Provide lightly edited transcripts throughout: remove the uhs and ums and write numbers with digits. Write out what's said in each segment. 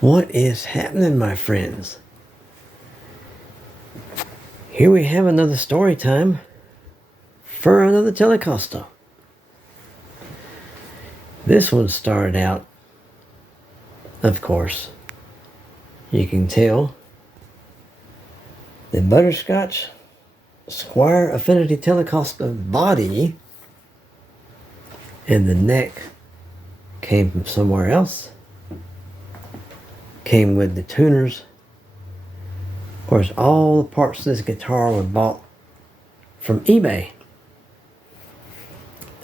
What is happening, my friends? Here we have another story time for another Telecosta. This one started out, of course, you can tell, the butterscratch square affinity Telecosta body and the neck came from somewhere else. Came with the tuners. Of course, all the parts of this guitar were bought from eBay.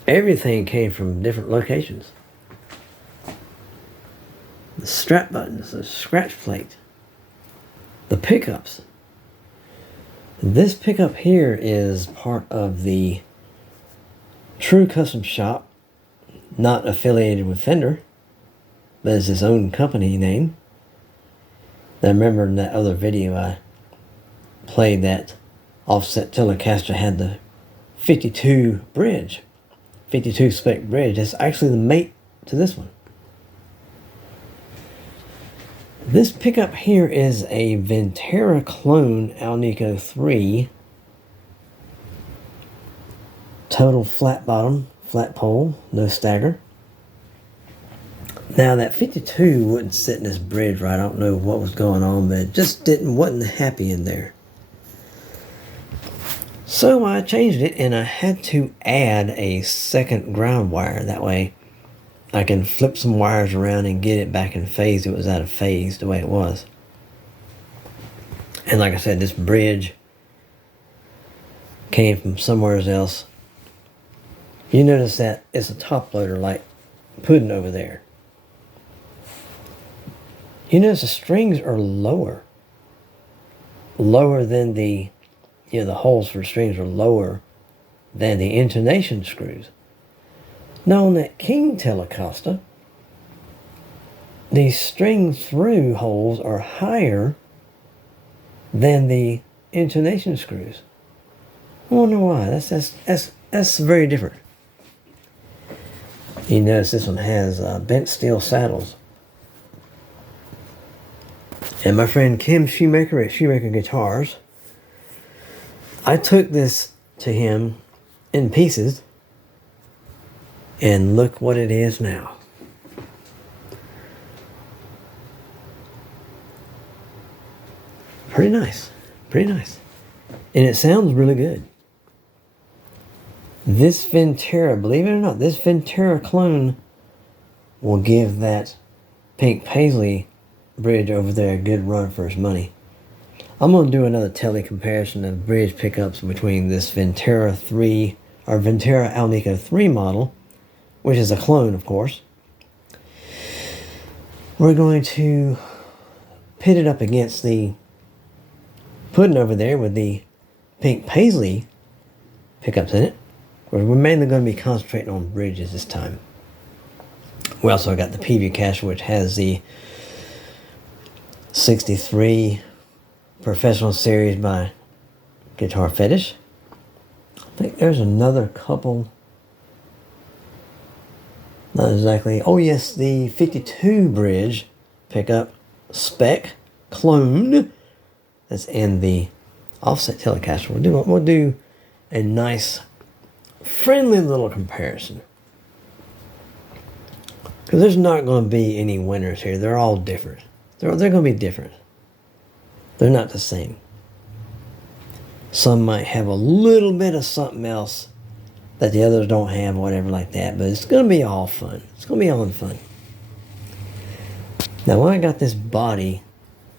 Everything came from different locations. The strap buttons, the scratch plate, the pickups. This pickup here is part of the True Custom Shop, not affiliated with Fender, but it's his own company name. I remember in that other video I played that offset Telecaster had the 52 bridge, 52 spec bridge. That's actually the mate to this one. This pickup here is a Ventura clone Alnico 3. Total flat bottom, flat pole, no stagger. Now that 52 wouldn't sit in this bridge right. I don't know what was going on, but it just wasn't happy in there. So I changed it and I had to add a second ground wire. That way I can flip some wires around and get it back in phase. It was out of phase the way it was. And like I said, this bridge came from somewhere else. You notice that it's a top loader like pudding over there. You notice the strings are lower than the holes for the strings are lower than the intonation screws. Now on that King Telecosta, the string through holes are higher than the intonation screws. I wonder why. That's very different. You notice this one has bent steel saddles. And my friend Kim Shoemaker at Shoemaker Guitars, I took this to him in pieces, and look what it is now. Pretty nice, pretty nice. And it sounds really good. This Ventura, believe it or not, this Ventura clone will give that pink paisley bridge over there a good run for his money. I'm going to do another tele comparison of bridge pickups between this Ventura Alnico 3 model, which is a clone, of course. We're going to pit it up against the pudding over there with the pink paisley pickups in it. We're mainly going to be concentrating on bridges this time. We also got the PV Cache, which has the 63 Professional Series by Guitar Fetish. I think there's another couple. Not exactly. Oh yes, the 52 bridge pickup spec clone that's in the offset Telecaster. We'll do a nice, friendly little comparison. Because there's not going to be any winners here. They're all different. They're going to be different. They're not the same. Some might have a little bit of something else that the others don't have, or whatever like that. But it's going to be all fun. It's going to be all in fun. Now, when I got this body,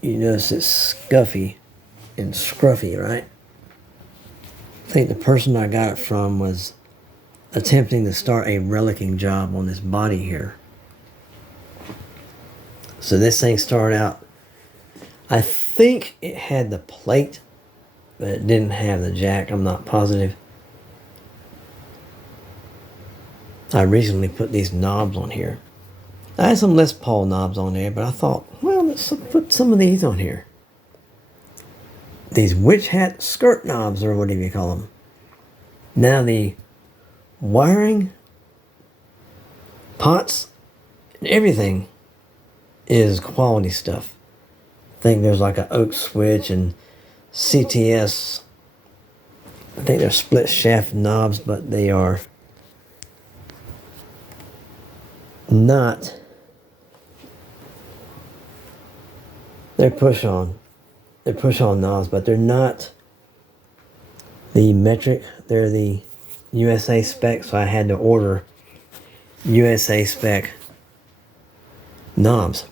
you notice it's scuffy and scruffy, right? I think the person I got it from was attempting to start a relicking job on this body here. So this thing started out, I think it had the plate, but it didn't have the jack. I'm not positive. I recently put these knobs on here. I had some Les Paul knobs on there, but I thought, well, let's put some of these on here. These witch hat skirt knobs, or whatever you call them. Now the wiring, pots, and everything is quality stuff. I think there's like an oak switch and CTS. I think they're split shaft knobs, but they are not. They're push on knobs, but they're not the metric. They're the USA spec, so I had to order USA spec knobs.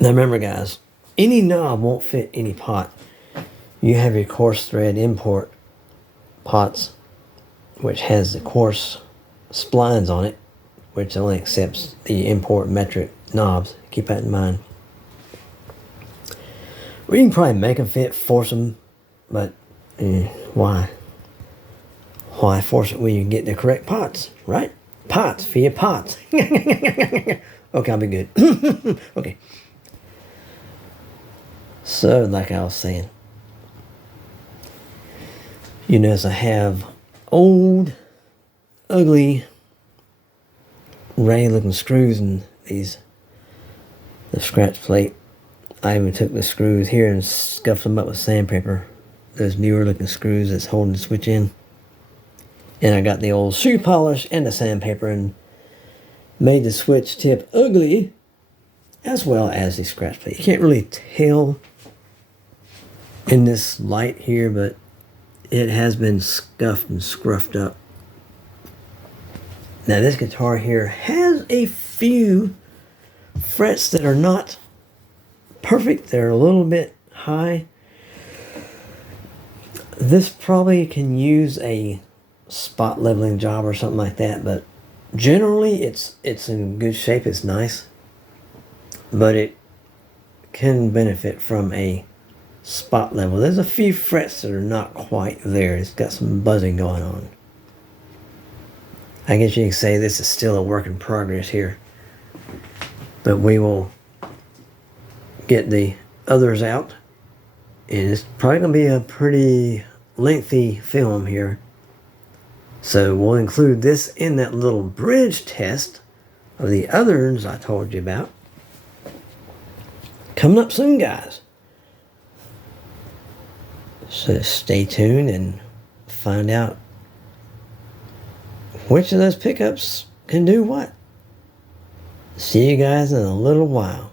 Now remember, guys, any knob won't fit any pot. You have your coarse thread import pots, which has the coarse splines on it, which only accepts the import metric knobs. Keep that in mind. We can probably make them fit, force them, but why? Why force it when you can get the correct pots, right? Pots for your pots. Okay, I'll be good. Okay. So, like I was saying, you notice I have old, ugly, ragged looking screws in the scratch plate. I even took the screws here and scuffed them up with sandpaper. Those newer looking screws that's holding the switch in. And I got the old shoe polish and the sandpaper and made the switch tip ugly, as well as the scratch plate. You can't really tell in this light here, but it has been scuffed and scruffed up. Now this guitar here has a few frets that are not perfect. They're a little bit high. This probably can use a spot leveling job or something like that, but generally it's in good shape. It's nice, but it can benefit from a spot level. There's a few frets that are not quite there. It's got some buzzing going on. I guess you can say this is still a work in progress here, but we will get the others out, and it's probably going to be a pretty lengthy film here, so we'll include this in that little bridge test of the others I told you about coming up soon, guys. So stay tuned and find out which of those pickups can do what. See you guys in a little while.